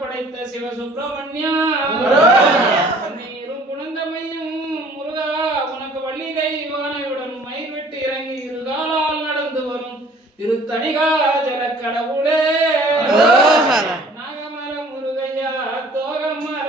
படைத்த சிவசுப்பிரமணியா நீரும் குணந்தமையும் முருகா உனக்கு வள்ளி தெய்வானையுடன் மயில் விட்டு இறங்கி இருகாலால் நடந்து வரும் திருத்தணிகா ஜல கடவுளே நாகமர முருகையா தோகமர